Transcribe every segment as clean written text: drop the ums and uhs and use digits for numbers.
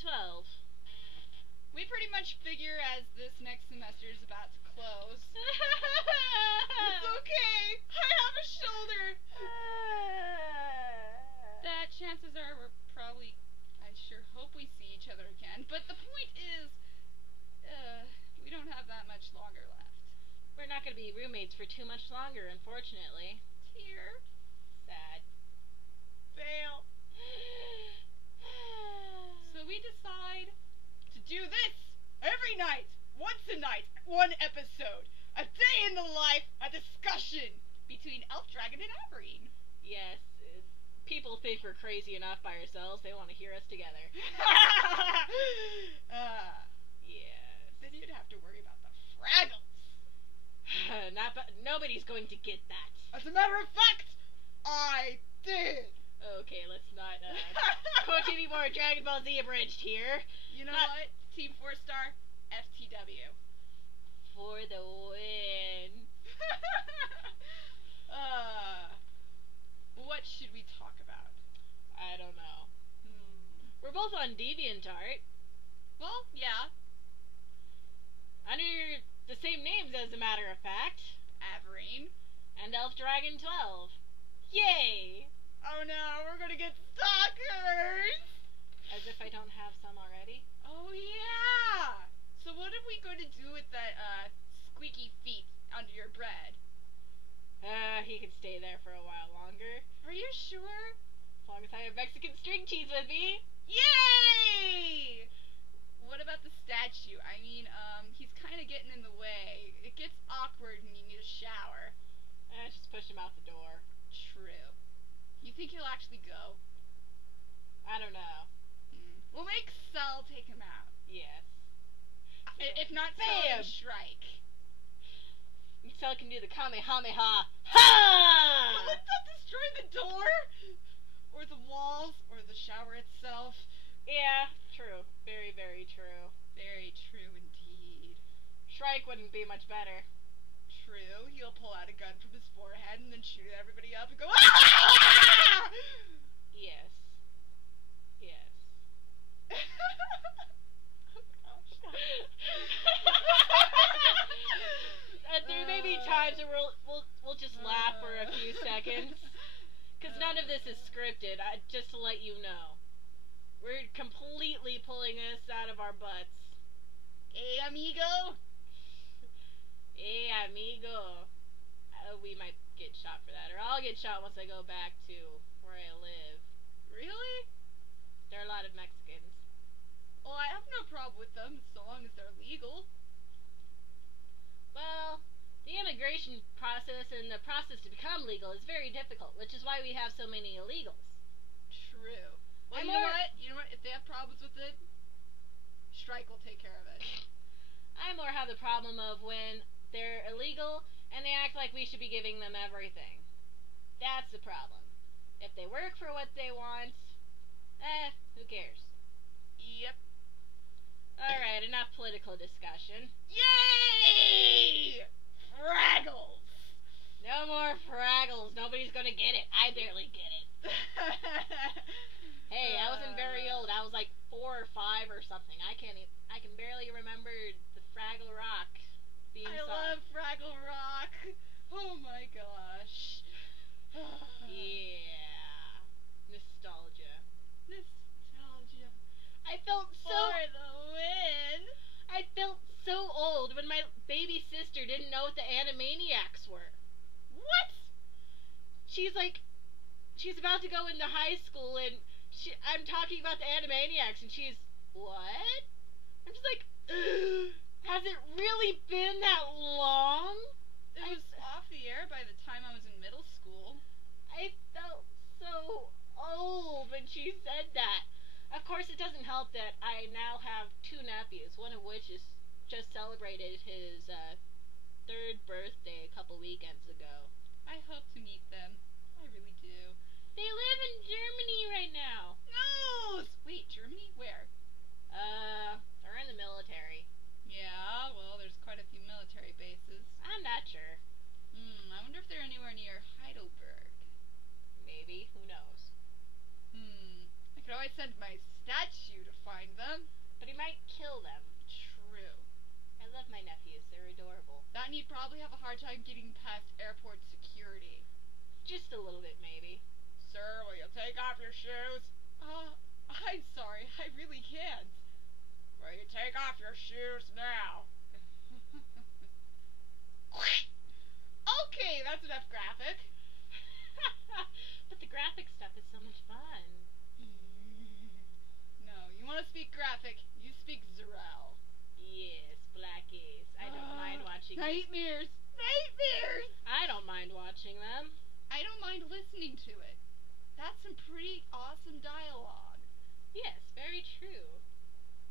12. We pretty much figure as this next semester is about to close. It's okay. I have a shoulder. That chances are we're probably, I sure hope we see each other again. But the point is, we don't have that much longer left. We're not going to be roommates for too much longer, unfortunately. Tear. Sad. Fail. So we decide to do this every night, once a night, one episode, a day in the life, a discussion between Elf Dragon and Averine. Yes, people think we're crazy enough by ourselves. They want to hear us together. Yes. Then you'd have to worry about the Fraggles. Nobody's going to get that. As a matter of fact, I did. Okay, let's not quote any more Dragon Ball Z abridged here. You know what? Team 4-star, FTW. For the win. What should we talk about? I don't know. We're both on DeviantArt. Well, yeah. Under the same names, as a matter of fact. Averine. And Elf Dragon 12. Yay! Oh no, we're gonna get stalkers! As if I don't have some already. Oh yeah! So what are we going to do with that, squeaky feet under your bread? He can stay there for a while longer. Are you sure? As long as I have Mexican string cheese with me. Yay! What about the statue? I mean, he's kind of getting in the way. It gets awkward when you need a shower. Just push him out the door. True. You think he'll actually go? I don't know. We'll make Cell take him out. Yes. If not Cell, Shrike. Cell can do the Kamehameha. Ha! Wouldn't that destroy the door? Or the walls? Or the shower itself? Yeah, true. Very, very true. Very true indeed. Shrike wouldn't be much better. True. He'll pull out a gun from his forehead and then shoot everybody up and go, ah! Yes. Yes. There may be times where we'll just laugh for a few seconds, because none of this is scripted. Just to let you know, we're completely pulling this out of our butts. Hey, amigo. Hey, amigo. We might get shot for that, or I'll get shot once I go back to where I live. Really? There are a lot of Mexicans. Well, I have no problem with them, so long as they're legal. Well, the immigration process and the process to become legal is very difficult, which is why we have so many illegals. True. Well, you know what? You know what? If they have problems with it, Shrike will take care of it. I more have the problem of when they're illegal and they act like we should be giving them everything. That's the problem. If they work for what they want, who cares? Yep. Alright, enough political discussion. Yay! Fraggles! No more Fraggles. Nobody's gonna get it. I barely get it. Hey, I wasn't very old. I was like 4 or 5 or something. I can barely remember the Fraggle Rock theme song. I love Fraggle Rock. Oh my gosh. Yeah. Nostalgia. Nostalgia. I felt so... For the win. I felt so old when my baby sister didn't know what the Animaniacs were. What? She's about to go into high school and I'm talking about the Animaniacs and she's, what? I'm just like, has it really been that long? It was off the air by the time I was in middle school. I felt so old when she said that. Of course, it doesn't help that I now have 2 nephews, one of which is just celebrated his 3rd birthday a couple weekends ago. I hope to meet them. I really do. They live in Germany right now. No! Wait, Germany? Where? They're in the military. Yeah, well, there's quite a few military bases. I'm not sure. I wonder if they're anywhere near Heidelberg. Maybe. Who knows? I could always send my statue to find them. probably have a hard time getting past airport security. Just a little bit, maybe. Sir, will you take off your shoes? I'm sorry, I really can't. Will you take off your shoes now? Okay, that's enough graphic. But the graphic stuff is so much fun. No, you want to speak graphic, you speak Zarel. Yes, Blackies. I don't mind watching them. Nightmares! Nightmares! I don't mind watching them. I don't mind listening to it. That's some pretty awesome dialogue. Yes, very true.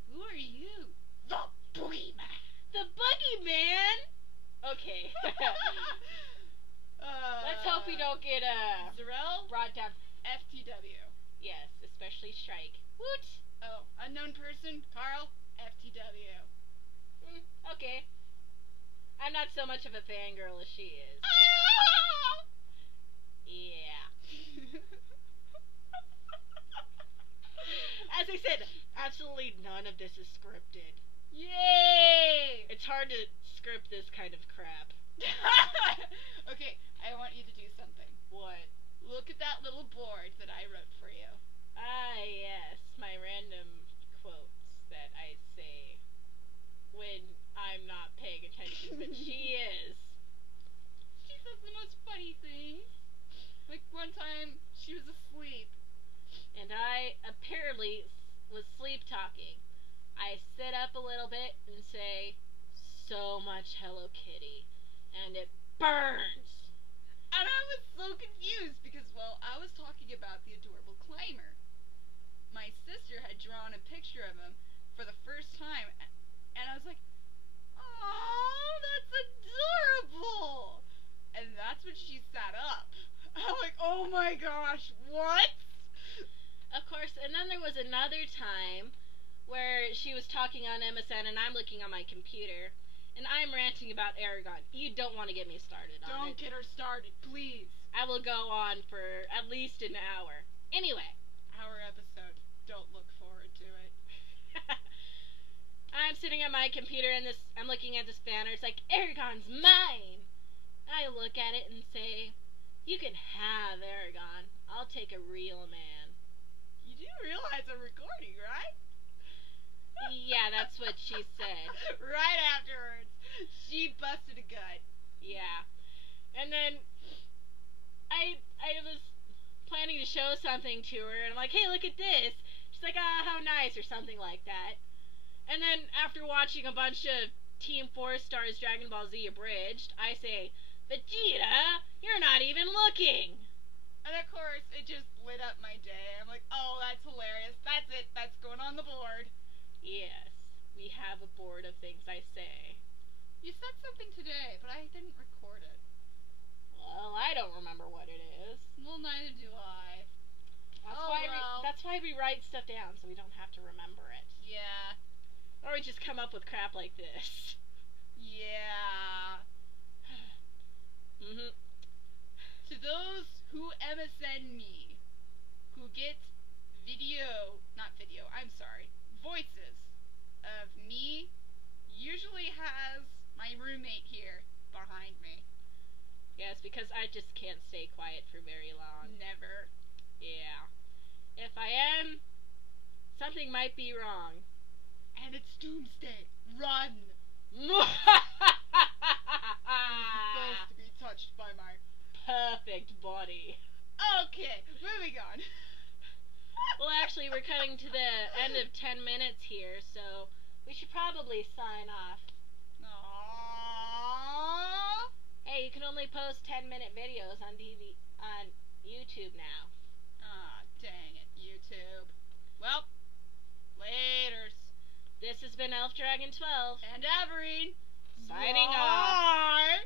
Who are you? The Boogeyman! The Boogeyman! Okay. Let's hope we don't get Zarel? brought down. FTW. Yes, especially Strike. Woot! Oh, unknown person, Carl, FTW. Okay. I'm not so much of a fangirl as she is. Yeah. As I said, absolutely none of this is scripted. Yay! It's hard to script this kind of crap. Okay, I want you to do something. What? Look at that little board that I wrote for you. Ah, yes, my random quotes that I say when I'm not paying attention, but she is. She says the most funny things. Like one time, she was asleep. And I apparently was sleep talking. I sit up a little bit and say, "So much Hello Kitty," and it burns. And I was so confused because, well, I was talking about the adorable climber. My sister had drawn a picture of him for the first time, and I was like, "Oh, that's adorable!" And that's when she sat up. I'm like, "Oh my gosh, what?" Of course, and then there was another time where she was talking on MSN and I'm looking on my computer and I'm ranting about Aragon. You don't want to get me started on it. Don't get her started, please. I will go on for at least an hour. Anyway. Our episode. Don't look forward to it. I'm sitting at my computer and I'm looking at this banner. It's like, Aragon's mine! I look at it and say, "You can have Aragon. I'll take a real man." You do realize I'm recording, right? Yeah, that's what she said. Right afterwards. She busted a gut. Yeah. And then I was planning to show something to her, and I'm like, "Hey, look at this." She's like, "Ah, how nice," or something like that. And then after watching a bunch of Team 4 Stars Dragon Ball Z Abridged, I say, "Vegeta, you're not even looking." And of course, it just lit up my day. I'm like, "Oh, that's hilarious. That's it. That's going on the board." Yes, we have a board of things I say. You said something today, but I didn't record it. Well, I don't remember what it is. Well, neither do I. That's why we write stuff down, so we don't have to remember it. Yeah. Or we just come up with crap like this. Yeah. To those who MSN me, who get voices of me, usually has my roommate here behind me. Yes, because I just can't stay quiet for very long. Never. Yeah. If I am, something might be wrong. And it's Doomsday. Run! Supposed to be touched by my perfect body. Okay, moving on. Well, actually, we're coming to the end of 10 minutes here, so we should probably sign off. Aww. Hey, you can only post 10-minute videos on YouTube now. Ah, dang it, YouTube. Well, laters. This has been Elf Dragon 12. And Averine. Signing off. Bye.